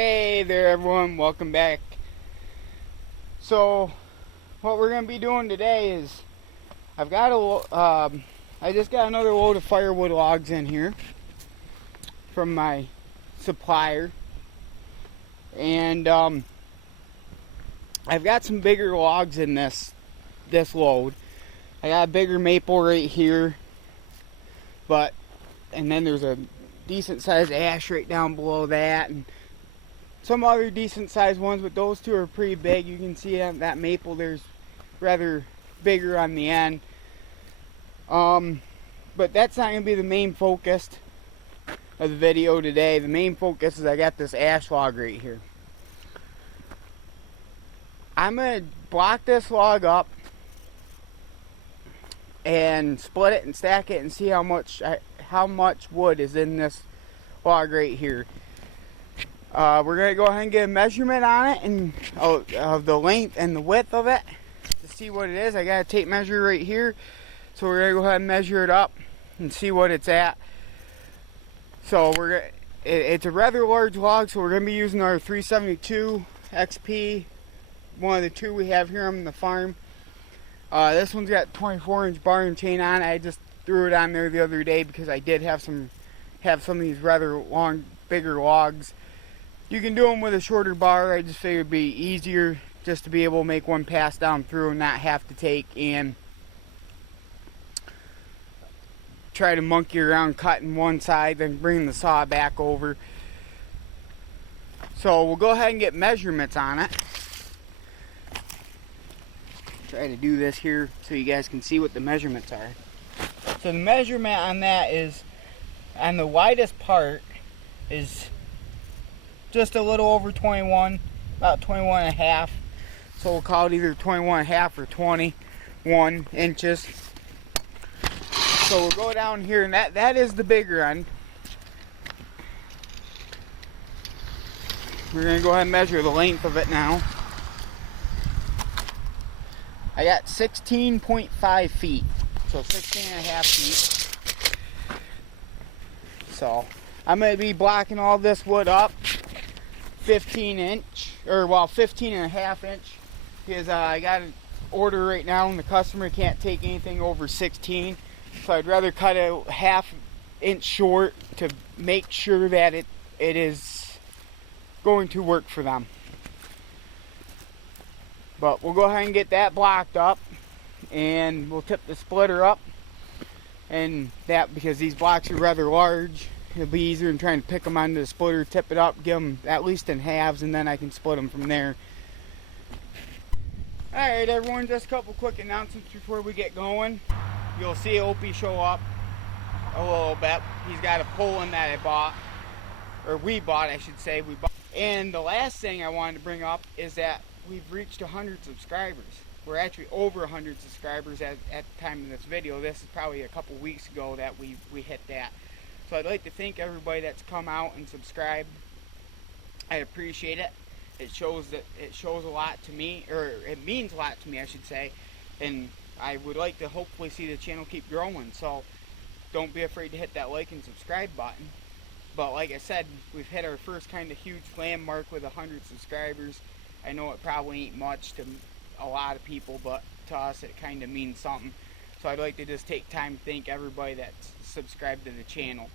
Hey there everyone, welcome back. So what we're going to be doing today is I just got another load of firewood logs in here from my supplier, and I've got some bigger logs in this load. I got a bigger maple right here, and then there's a decent sized ash right down below that, and some other decent sized ones, but those two are pretty big. You can see that maple there's rather bigger on the end. But that's not going to be the main focus of the video today. The main focus is I got this ash log right here. I'm going to block this log up and split it and stack it and see how much wood is in this log right here. We're going to go ahead and get a measurement on it and of the length and the width of it to see what it is. I got a tape measure right here, so we're going to go ahead and measure it up and see what it's at. So it's a rather large log, so we're going to be using our 372 XP, one of the two we have here on the farm. This one's got 24-inch bar and chain on it. I just threw it on there the other day because I did have some of these rather long, bigger logs. You can do them with a shorter bar. I just figured it'd be easier just to be able to make one pass down through and not have to take and try to monkey around cutting one side, then bring the saw back over. So we'll go ahead and get measurements on it. Try to do this here so you guys can see what the measurements are. So the measurement on that is, on the widest part is just a little over 21, about 21 and a half. So we'll call it either 21 and a half or 21 inches. So we'll go down here, and that is the bigger end. We're going to go ahead and measure the length of it now. I got 16.5 feet, so 16 and a half feet. So I'm going to be blocking all this wood up 15 and a half inch, because I got an order right now and the customer can't take anything over 16, so I'd rather cut it half inch short to make sure that it is going to work for them. But we'll go ahead and get that blocked up, and we'll tip the splitter up, and that, because these blocks are rather large, it'll be easier than trying to pick them onto the splitter, tip it up, give them at least in halves, and then I can split them from there. Alright everyone, just a couple quick announcements before we get going. You'll see Opie show up a little bit. He's got a Poland that I bought, or we bought I should say. And the last thing I wanted to bring up is that we've reached 100 subscribers. We're actually over 100 subscribers at the time of this video. This is probably a couple weeks ago that we hit that. So I'd like to thank everybody that's come out and subscribed. I appreciate it. It shows a lot to me, or it means a lot to me, I should say. And I would like to hopefully see the channel keep growing. So don't be afraid to hit that like and subscribe button. But like I said, we've hit our first kind of huge landmark with 100 subscribers. I know it probably ain't much to a lot of people, but to us it kind of means something. So I'd like to just take time to thank everybody that's subscribed to the channel.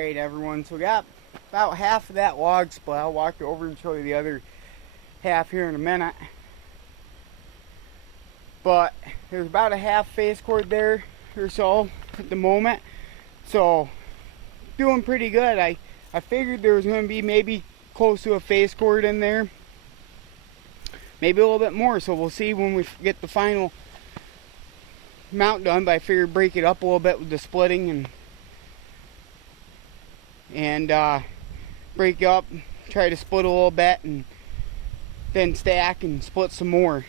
Alright everyone, so we got about half of that log split. I'll walk over and show you the other half here in a minute. But there's about a half face cord there or so at the moment. So doing pretty good. I figured there was going to be maybe close to a face cord in there. Maybe a little bit more, so we'll see when we get the final mount done. But I figured break it up a little bit with the splitting and break up, try to split a little bit and then stack and split some more.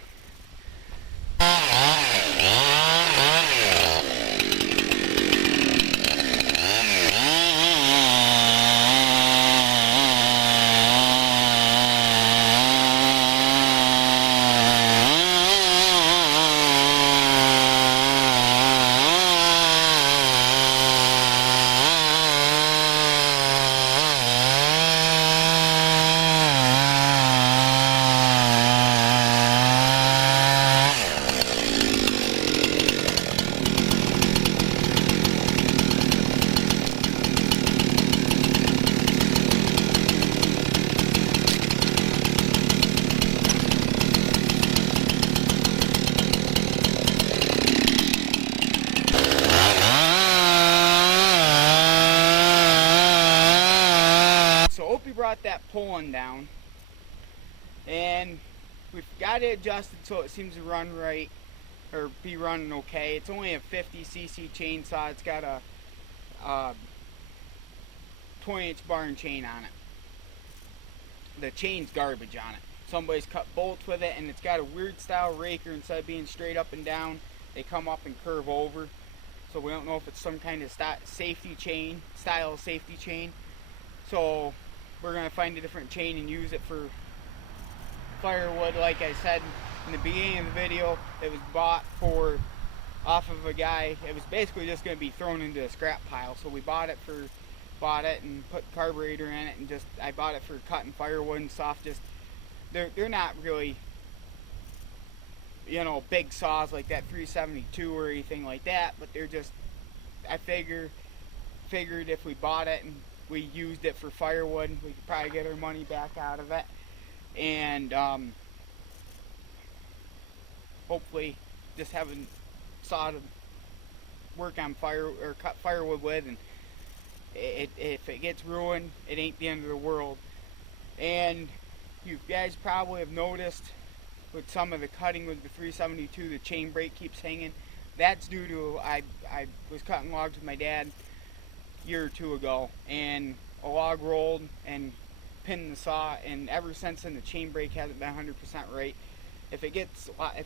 Brought that pulling down and we've got it adjusted so it seems to run right or be running okay. It's only a 50cc chainsaw. It's got a 20-inch bar and chain on it. The chain's garbage on it. Somebody's cut bolts with it and it's got a weird style raker. Instead of being straight up and down, they come up and curve over, so we don't know if it's some kind of safety chain, so we're going to find a different chain and use it for firewood. Like I said in the beginning of the video, it was bought off of a guy. It was basically just going to be thrown into a scrap pile. So we bought it and put carburetor in it, and I bought it for cutting firewood and stuff. They're not really, you know, big saws like that 372 or anything like that, but they're just, I figured if we bought it and we used it for firewood, we could probably get our money back out of it, and hopefully just have a saw to work on cut firewood with, and if it gets ruined, it ain't the end of the world. And you guys probably have noticed with some of the cutting with the 372, the chain brake keeps hanging. That's due to I was cutting logs with my dad a year or two ago, and a log rolled and pinned the saw, and ever since then the chain brake hasn't been 100% right. If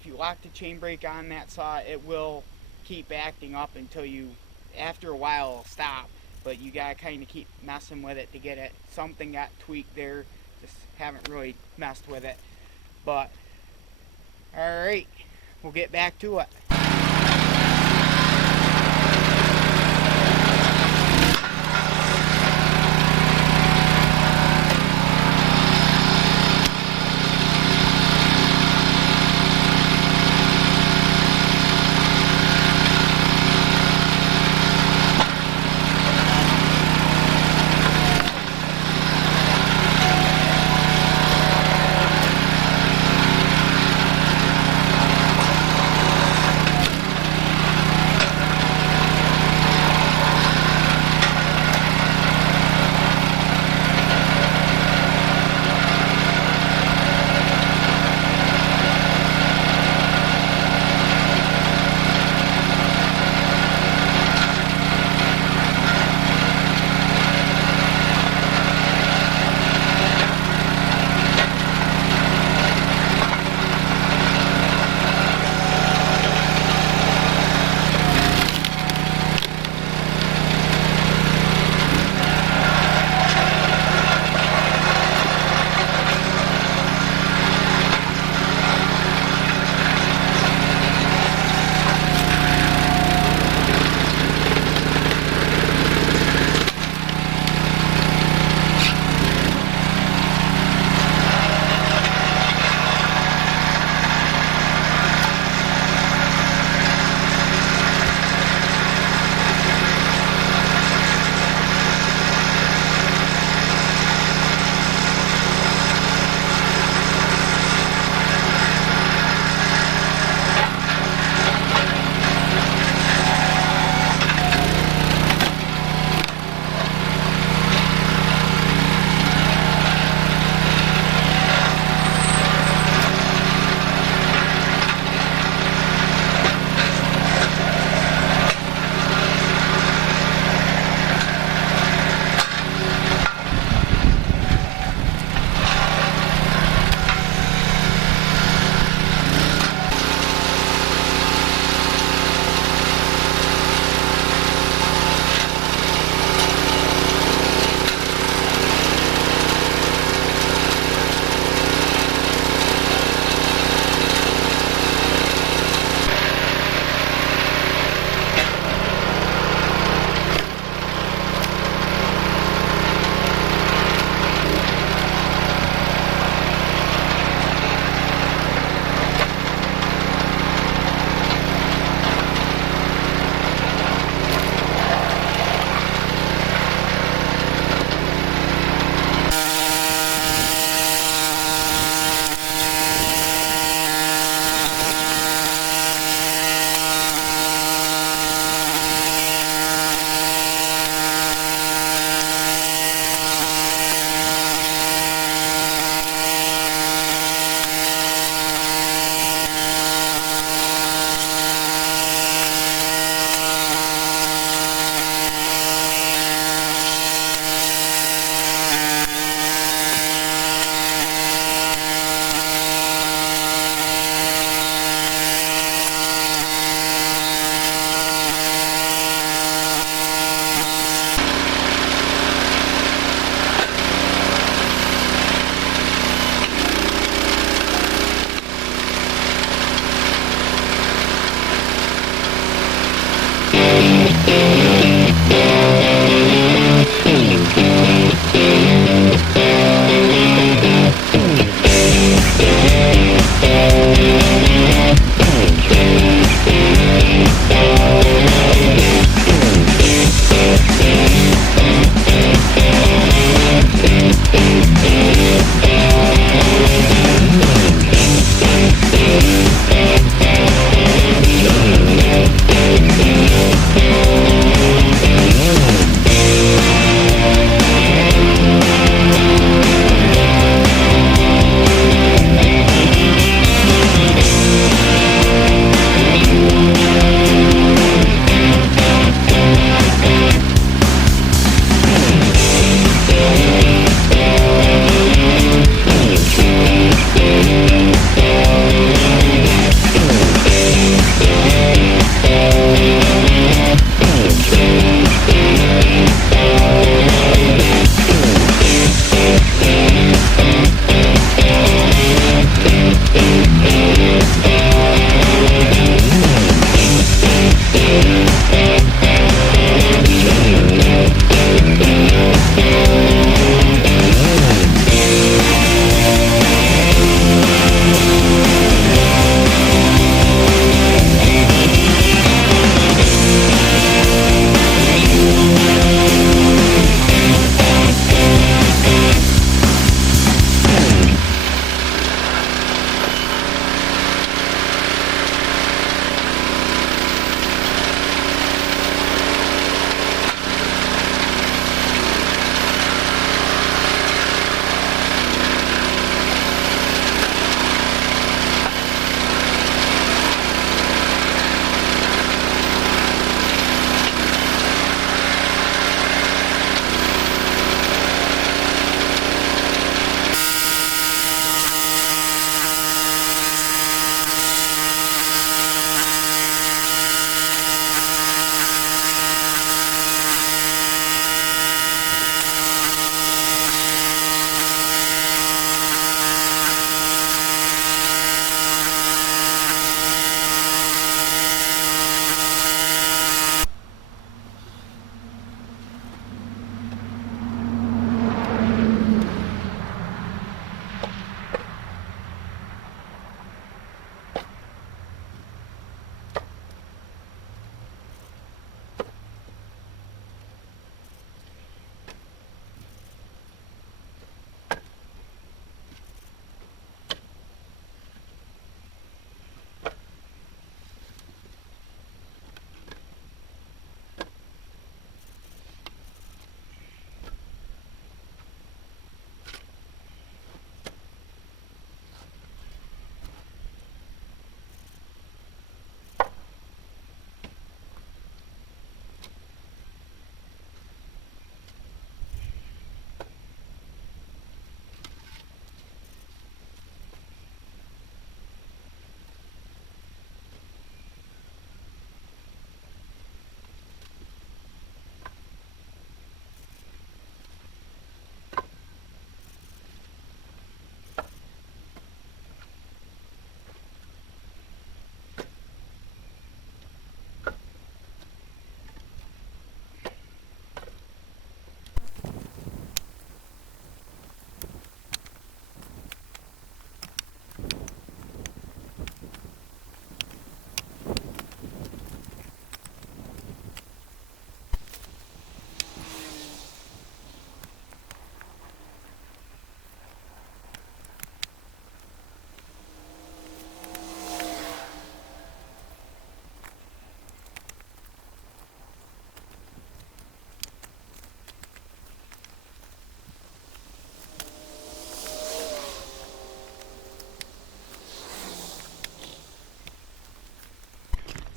you lock the chain brake on that saw, it will keep acting up until after a while it'll stop, but you gotta kind of keep messing with it to get it. Something got tweaked there, just haven't really messed with it. But alright, we'll get back to it.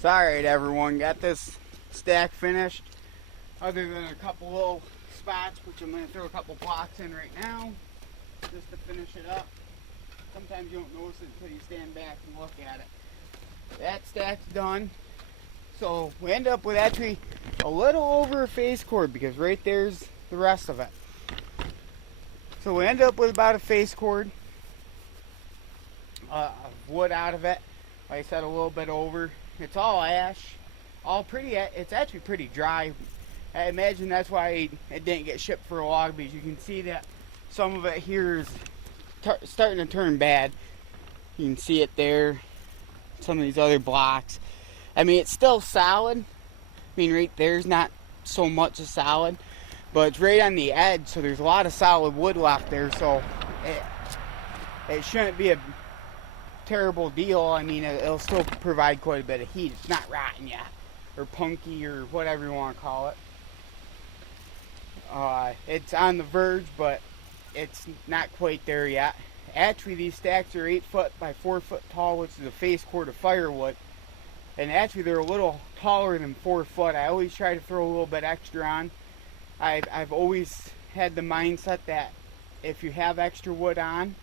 So alright everyone, got this stack finished. Other than a couple little spots, which I'm going to throw a couple blocks in right now, just to finish it up. Sometimes you don't notice it until you stand back and look at it. That stack's done. So we end up with actually a little over a face cord, because right there's the rest of it. So we end up with about a face cord of wood out of it. Like I said, a little bit over. It's all ash, all pretty. It's actually pretty dry. I imagine that's why it didn't get shipped for a log, because you can see that some of it here is starting to turn bad. You can see it there. Some of these other blocks. I mean, it's still solid. I mean, right there's not so much of solid, but it's right on the edge, so there's a lot of solid wood left there. So it shouldn't be a terrible deal. I mean, it'll still provide quite a bit of heat. It's not rotten yet, or punky, or whatever you want to call it. It's on the verge, but it's not quite there yet. Actually, these stacks are 8 foot by 4 foot tall, which is a face cord of firewood. And actually, they're a little taller than 4 foot. I always try to throw a little bit extra on. I've always had the mindset that if you have extra wood on,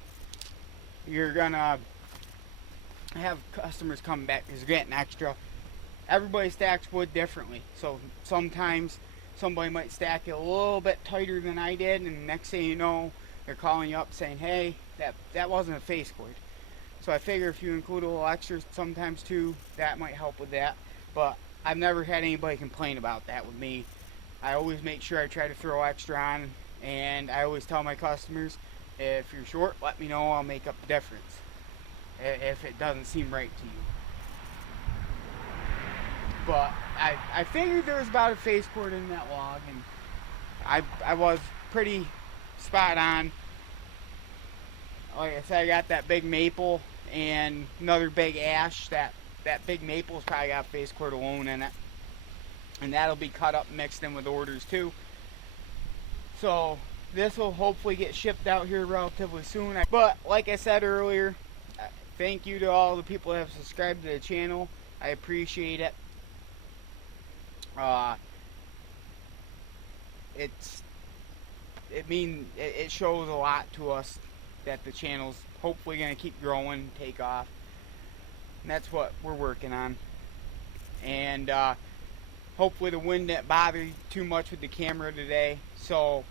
you're gonna have customers come back because you're getting extra. Everybody stacks wood differently, so sometimes somebody might stack it a little bit tighter than I did, and the next thing you know, they're calling you up saying, hey, that wasn't a face cord. So I figure if you include a little extra sometimes too, that might help with that. But I've never had anybody complain about that with me. I always make sure I try to throw extra on, and I always tell my customers, if you're short, let me know, I'll make up the difference if it doesn't seem right to you. But I figured there was about a face cord in that log, and I was pretty spot on. Like I said, I got that big maple and another big ash. That big maple's probably got a face cord alone in it, and that'll be cut up and mixed in with orders too. So this will hopefully get shipped out here relatively soon. But like I said earlier, thank you to all the people that have subscribed to the channel. I appreciate it. It shows a lot to us that the channel's hopefully going to keep growing, take off. And that's what we're working on. And hopefully the wind didn't bother you too much with the camera today. So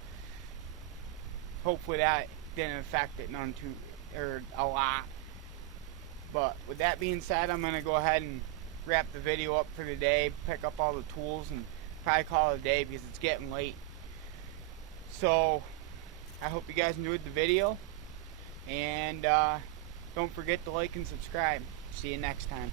hopefully that didn't affect it a lot. But with that being said, I'm going to go ahead and wrap the video up for the day, pick up all the tools, and probably call it a day because it's getting late. So I hope you guys enjoyed the video, and don't forget to like and subscribe. See you next time.